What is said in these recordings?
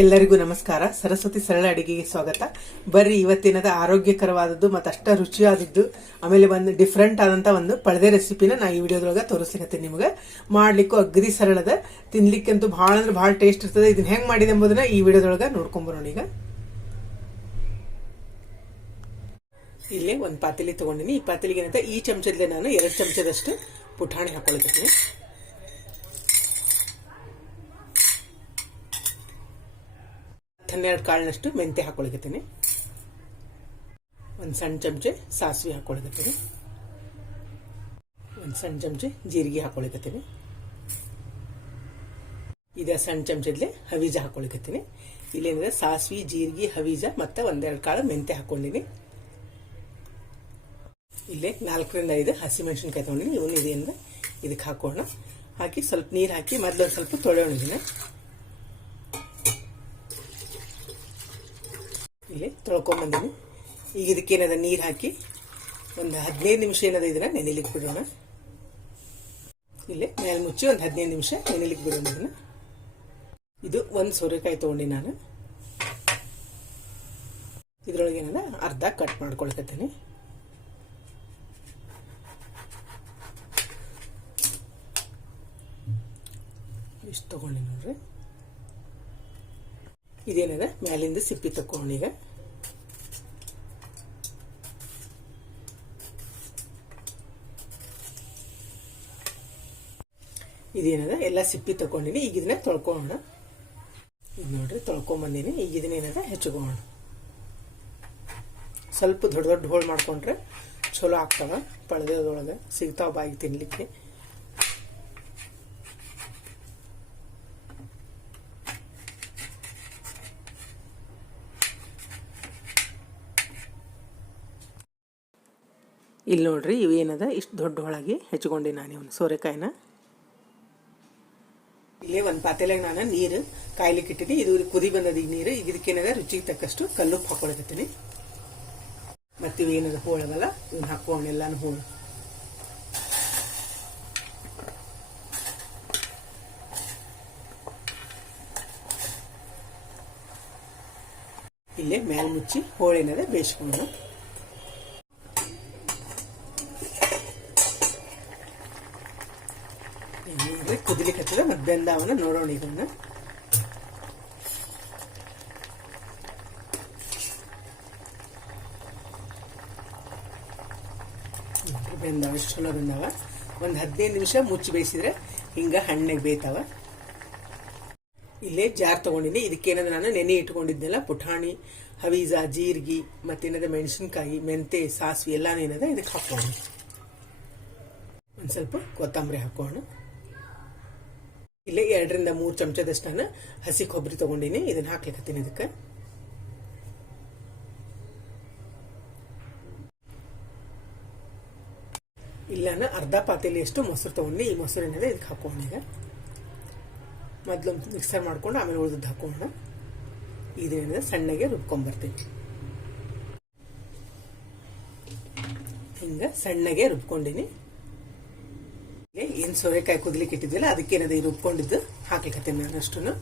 ಎಲ್ಲರಿಗೂ ನಮಸ್ಕಾರ. ಸರಸ್ವತಿ ಸರಳ ಅಡಿಗೆಗೆ ಸ್ವಾಗತ. ಬರ್ರಿ, ಇವತ್ತಿನದ ಆರೋಗ್ಯಕರವಾದದ್ದು ಮತ್ತಷ್ಟ ರುಚಿಯಾದದ್ದು, ಆಮೇಲೆ ಒಂದು ಡಿಫ್ರೆಂಟ್ ಆದಂತ ಒಂದು ಪಳದೆ ರೆಸಿಪಿನ ನಾ ಈ ವಿಡಿಯೋದೊಳಗೆ ತೋರಿಸ್ಲಿಕ್ಕತ್ತೀನಿ ನಿಮಗೆ. ಮಾಡ್ಲಿಕ್ಕೂ ಅಗ್ರಿ ಸರಳದ, ತಿನ್ಲಿಕ್ಕಂತೂ ಭಾಳ ಅಂದ್ರೆ ಭಾಳ ಟೇಸ್ಟ್ ಇರ್ತದೆ. ಇದನ್ನ ಹೆಂಗ್ ಮಾಡಿದೆ ಎಂಬುದನ್ನ ಈ ವಿಡಿಯೋದೊಳಗೆ ನೋಡ್ಕೊಂಬರೋಣ ಈಗ. ಇಲ್ಲಿ ಒಂದು ಪಾತಿಲಿ ತಗೊಂಡಿನಿ. ಈ ಪಾತಿಲಿಗೆ ಏನಂತ ಈ ಚಮಚದಲ್ಲಿ ನಾನು ಎರಡು ಚಮಚದಷ್ಟು ಪುಟಾಣಿ ಹಾಕೊಳ್ತೀನಿ ಹನ್ನೆರಡು ಕಾಳಿನಷ್ಟು ಮೆಂತೆ ಹಾಕೊಳಗತ್ತೀನಿ ಒಂದು ಸಣ್ಣ ಚಮಚೆ ಸಾಸಿವೆ ಹಾಕೊಳಗತ್ತೀನಿ ಒಂದು ಸಣ್ಣ ಚಮಚೆ ಜೀರಿಗೆ ಹಾಕೊಳಕತ್ತೀನಿ. ಇದೇ ಸಣ್ಣ ಚಮಚದಲ್ಲಿ ಹವೀಜ ಹಾಕೊಳಕತ್ತೀನಿ. ಇಲ್ಲೇನಿದೆ ಸಾಸಿವೆ, ಜೀರಿಗೆ, ಹವೀಜ ಮತ್ತು ಒಂದೆರಡು ಕಾಳು ಮೆಂತೆ ಹಾಕೊಂಡಿನಿ. ಇಲ್ಲೇ ನಾಲ್ಕರಿಂದ ಐದು ಹಸಿಮೆಣಸಿನ್ಕಾಯಿ ತೊಗೊಂಡಿನಿ. ಇವನು ಇದೆಯಿಂದ ಇದಕ್ಕೆ ಹಾಕೋಣ. ಹಾಕಿ ಸ್ವಲ್ಪ ನೀರು ಹಾಕಿ ಮೊದಲು ಸ್ವಲ್ಪ ತೊಳೆಯೋಣ ಇದನ್ನ ಇಲ್ಲಿ ತೊಳ್ಕೊಂಬಂದಿನಿ. ಈಗ ಇದಕ್ಕೇನದ ನೀರು ಹಾಕಿ ಒಂದು ಹದಿನೈದು ನಿಮಿಷ ಏನದ ಇದನ್ನ ನೆನೆಲಿಕ್ಕೆ ಬಿಡೋಣ. ಇಲ್ಲೇ ಮೇಲೆ ಮುಚ್ಚಿ ಒಂದು ಹದಿನೈದು ನಿಮಿಷ ನೆನೆಲಿಕ್ಕೆ ಬಿಡೋಣ ಇದನ್ನ. ಇದು ಒಂದು ಸೋರೆಕಾಯಿ ತಗೊಂಡಿ ನಾನು. ಇದ್ರೊಳಗೆ ಏನದ ಅರ್ಧ ಕಟ್ ಮಾಡ್ಕೊಳ್ಕತ್ತೀನಿ. ಇಷ್ಟು ತಗೊಂಡಿ ನೋಡ್ರಿ. ಇದೇನದ ಮ್ಯಾಲಿಂದ ಸಿಪ್ಪಿ ತಕೊಂಡೀಗ ಇದೇನದ? ಎಲ್ಲ ಸಿಪ್ಪಿ ತಕೊಂಡಿನಿ ಈಗ ಇದನ್ನ ತೊಳ್ಕೊಳ್ಳೋಣ ಇದು ನೋಡ್ರಿ, ತೊಳ್ಕೊಂಬಂದಿನಿ ಈಗ ಇದನ್ನೇನದ ಹೆಚ್ಚುಕೋಣ ಸ್ವಲ್ಪ ದೊಡ್ಡ ದೊಡ್ಡ ಹೋಳು ಮಾಡ್ಕೊಂಡ್ರೆ ಚಲೋ ಆಗ್ತವೆ ಪಳದೊಳಗೆ ಸಿಗ್ತಾವ ಬಾಯಿಗೆ ತಿನ್ಲಿಕ್ಕೆ. ಇಲ್ಲಿ ನೋಡ್ರಿ ಇವೇನದ ಇಷ್ಟು ದೊಡ್ಡ ಒಳಗೆ ಹೆಚ್ಕೊಂಡೆ ನಾನು ಇವನು ಸೋರೆಕಾಯಿನ. ಇಲ್ಲೇ ಒಂದು ಪಾತ್ರೆಲಾಗ ನಾನು ನೀರು ಕಾಯ್ಲಿಕ್ಕೆ ಇದು ಕುದಿ ಬಂದದ ಈ ನೀರು. ಈಗ ರುಚಿಗೆ ತಕ್ಕಷ್ಟು ಕಲ್ಲುಪ್ಪು ಹಾಕೊಳಕತ್ತೀನಿ. ಮತ್ತೆ ಇವೇನದ ಹೋಳವಲ್ಲ ಹಾಕೋಣ ಎಲ್ಲಾನು ಹೋಳು. ಇಲ್ಲೇ ಮ್ಯಾಲ್ ಮುಚ್ಚಿ, ಹೋಳೇನದ ಬೇಯಿಸ್ಕೊಂಡು ನೋಡ್ರಿ ಕುದಲಿಕ್ಕೆ ಹತ್ತದ ಬೆಂದಾವನ ನೋಡೋಣ ಇದನ್ನ. ಬೆಂದಾವ, ಎಷ್ಟು ಚಲೋ ಬೆಂದಾವ. ಒಂದು ಹದಿನೈದು ನಿಮಿಷ ಮುಚ್ಚಿ ಬೇಯಿಸಿದ್ರೆ ಹಿಂಗ ಹಣ್ಣೆ ಬೇಯ್ತಾವ. ಇಲ್ಲೇ ಜಾರ್ ತಗೊಂಡಿನಿ. ಏನಂದ್ರೆ ನಾನು ನೆನೆ ಇಟ್ಕೊಂಡಿದ್ದೆಲ್ಲ, ಪುಟಾಣಿ, ಹವೀಜ, ಜೀರಿಗೆ, ಮತ್ತೇನದ ಮೆಣಸಿನ್ಕಾಯಿ, ಮೆಂತೆ, ಸಾಸಿವೆ ಎಲ್ಲಾನು ಏನದ, ಇದಕ್ಕೆ ಹಾಕೋಣ. ಒಂದು ಸ್ವಲ್ಪ ಕೊತ್ತಂಬರಿ ಹಾಕೋಣ. ಇಲ್ಲೇ ಎರಡರಿಂದ ಮೂರು ಚಮಚದಷ್ಟು ನಾನು ಹಸಿ ಕೊಬ್ಬರಿ ತಗೊಂಡಿನಿ. ಇದನ್ನ ಹಾಕ್ಲಿಕ್ಕತ್ತೀನಿ ಇದಕ್ಕೆ. ಇಲ್ಲ ನಾನು ಅರ್ಧ ಎಷ್ಟು ಮೊಸರು ತಗೊಂಡು ಈ ಮೊಸರು ಏನಿದೆ ಇದಕ್ಕೆ ಹಾಕೋಣ ಈಗ. ಮೊದಲೊಂದು ಮಿಕ್ಸರ್ ಮಾಡ್ಕೊಂಡು ಆಮೇಲೆ ಉಳಿದದ್ದು ಹಾಕೋಣ. ಇದೇನಿದೆ ಸಣ್ಣಗೆ ರುಬ್ಕೊಂಡ್ಬರ್ತೀನಿ ಹಿಂಗೆ ಸಣ್ಣಗೆ ರುಬ್ಕೊಂಡಿನಿ. ಏನು ಸೋರೆಕಾಯಿ ಕುದಲಿಕ್ಕೆ ಇಟ್ಟಿದ್ದಿಲ್ಲ ಅದಕ್ಕೇನದ ಈ ರುಬ್ಕೊಂಡಿದ್ದು. ಹಾಕ್ಲಿಕ್ಕೆ ನಾನು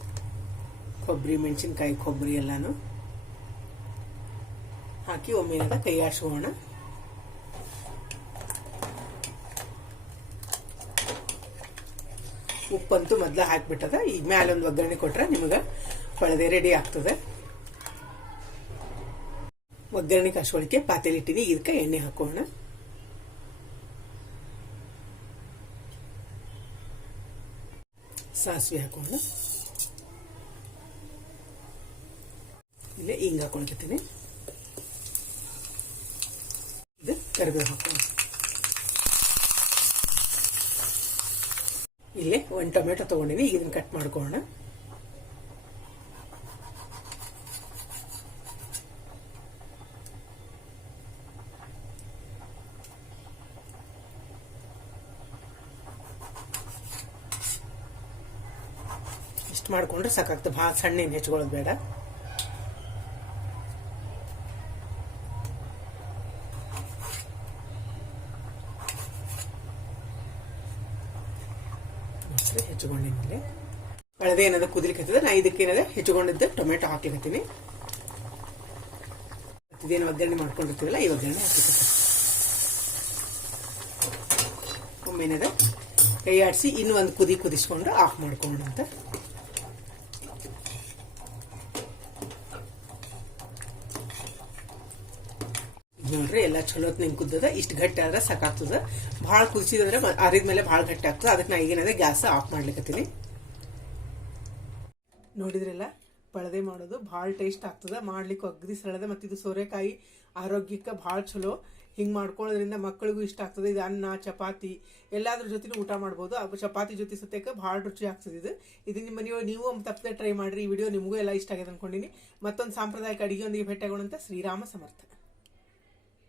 ಕೊಬ್ಬರಿ, ಮೆಣಸಿನ್ಕಾಯಿ, ಕೊಬ್ಬರಿ ಎಲ್ಲಾನು. ಹಾಕಿ ಒಮ್ಮೆ ಕೈ ಆಡ್ಸ್ಕೋಣ ಉಪ್ಪಂತೂ ಮೊದ್ಲ ಹಾಕ್ಬಿಟ್ಟದ. ಈಗ ಮ್ಯಾಲೆ ಒಂದು ಒಗ್ಗರಣೆ ಕೊಟ್ರೆ ನಿಮಗೆ ಕೊಳದೆ ರೆಡಿ ಆಗ್ತದೆ. ಒಗ್ಗರಣೆ ಕಾಸ್ಕೊಳಿಕೆ ಪಾತೇಲಿ ಇಟ್ಟಿನಿ ಇದಕ್ಕೆ ಎಣ್ಣೆ ಹಾಕೋಣ. ಸಾಸಿವೆ ಹಾಕೊಂಡು ಇಲ್ಲಿ ಹಿಂಗೆ ಹಾಕೊಳ್ಕತ್ತೀನಿ. ಇದು ಕರಿಬೇವು ಹಾಕೊಂಡು ಇಲ್ಲೇ ಒಂದು ಟೊಮೆಟೊ ತಗೊಂಡಿನಿ ಇದನ್ನ ಕಟ್ ಮಾಡ್ಕೋಣ ಇಷ್ಟು ಮಾಡ್ಕೊಂಡ್ರೆ ಸಾಕಾಗ್ತದೆ. ಭಾಳ ಸಣ್ಣ ಏನು ಹೆಚ್ಕೊಳ್ಳೋದು ಬೇಡ. ಹೆಚ್ಕೊಂಡಿದ್ಮೇಲೆ ಕಳೆದೆ ಏನದ ಕುದಿಲಿಕ್ಕೆ ನಾ ಇದಕ್ಕೆ ಏನದ ಹೆಚ್ಚುಕೊಂಡಿದ್ದು ಟೊಮೆಟೊ ಹಾಕ್ಲಿಕತ್ತೀನಿ ಇದೇನು ಒಗ್ಗರಣೆ ಮಾಡ್ಕೊಂಡಿರ್ತೀವಲ್ಲ ಈ ಒಗ್ಗರಣೆ ಹಾಕ್ಲಿಕ್ಕೆ ಒಮ್ಮೆ ಏನದ ಕೈ ಆಡಿಸಿ ಇನ್ನೂ ಒಂದು ಕುದಿ ಕುದಿಸ್ಕೊಂಡು ಆಫ್ ಮಾಡ್ಕೊಂಡು ಅಂತ ನೋಡ್ರಿ ಎಲ್ಲ ಚಲೋ ನಿಂಗೆ ಕುದ್ದದ. ಇಷ್ಟು ಗಟ್ಟಿ ಆದ್ರೆ ಸಾಕಾಗ್ತದ. ಭಾಳ ಕುದಿಸಿದ್ರೆ ಆರಿದ್ಮೇಲೆ ಭಾಳ ಗಟ್ಟಿ ಆಗ್ತದೆ. ಅದಕ್ಕೆ ನಾ ಈಗೇನಾದ್ರೆ ಗ್ಯಾಸ್ ಆಫ್ ಮಾಡ್ಲಿಕತ್ತೀನಿ. ನೋಡಿದ್ರಲ್ಲ, ಪಳದೆ ಮಾಡೋದು ಭಾಳ ಟೇಸ್ಟ್ ಆಗ್ತದ. ಮಾಡ್ಲಿಕ್ಕೆ ಅಗ್ದಿ ಸರಳದ ಮತ್ತು ಇದು ಸೋರೆಕಾಯಿ ಆರೋಗ್ಯಕ್ಕೆ ಭಾಳ ಚಲೋ. ಹಿಂಗೆ ಮಾಡ್ಕೊಳ್ಳೋದ್ರಿಂದ ಮಕ್ಕಳಿಗೂ ಇಷ್ಟ ಆಗ್ತದೆ. ಇದು ಅನ್ನ, ಚಪಾತಿ, ಎಲ್ಲಾದ್ರ ಜೊತೆನೂ ಊಟ ಮಾಡ್ಬೋದು. ಚಪಾತಿ ಜೊತೆ ಸತ್ಯಕ್ಕೆ ಭಾಳ ರುಚಿ ಆಗ್ತದೆ ಇದು. ಇದು ನಿಮ್ಮ ಮನೆಯೊಳಗೆ ನೀವು ತಪ್ಪದೆ ಟ್ರೈ ಮಾಡಿರಿ. ಈ ವಿಡಿಯೋ ನಿಮಗೂ ಎಲ್ಲ ಇಷ್ಟ ಆಗಿದೆ ಅನ್ಕೊಂಡಿನಿ. ಮತ್ತೊಂದು ಸಾಂಪ್ರದಾಯಿಕ ಅಡುಗೆಯೊಂದಿಗೆ ಭೇಟಿಯಾಗೋಣಂತ ಶ್ರೀರಾಮ ಸಮರ್ಥ.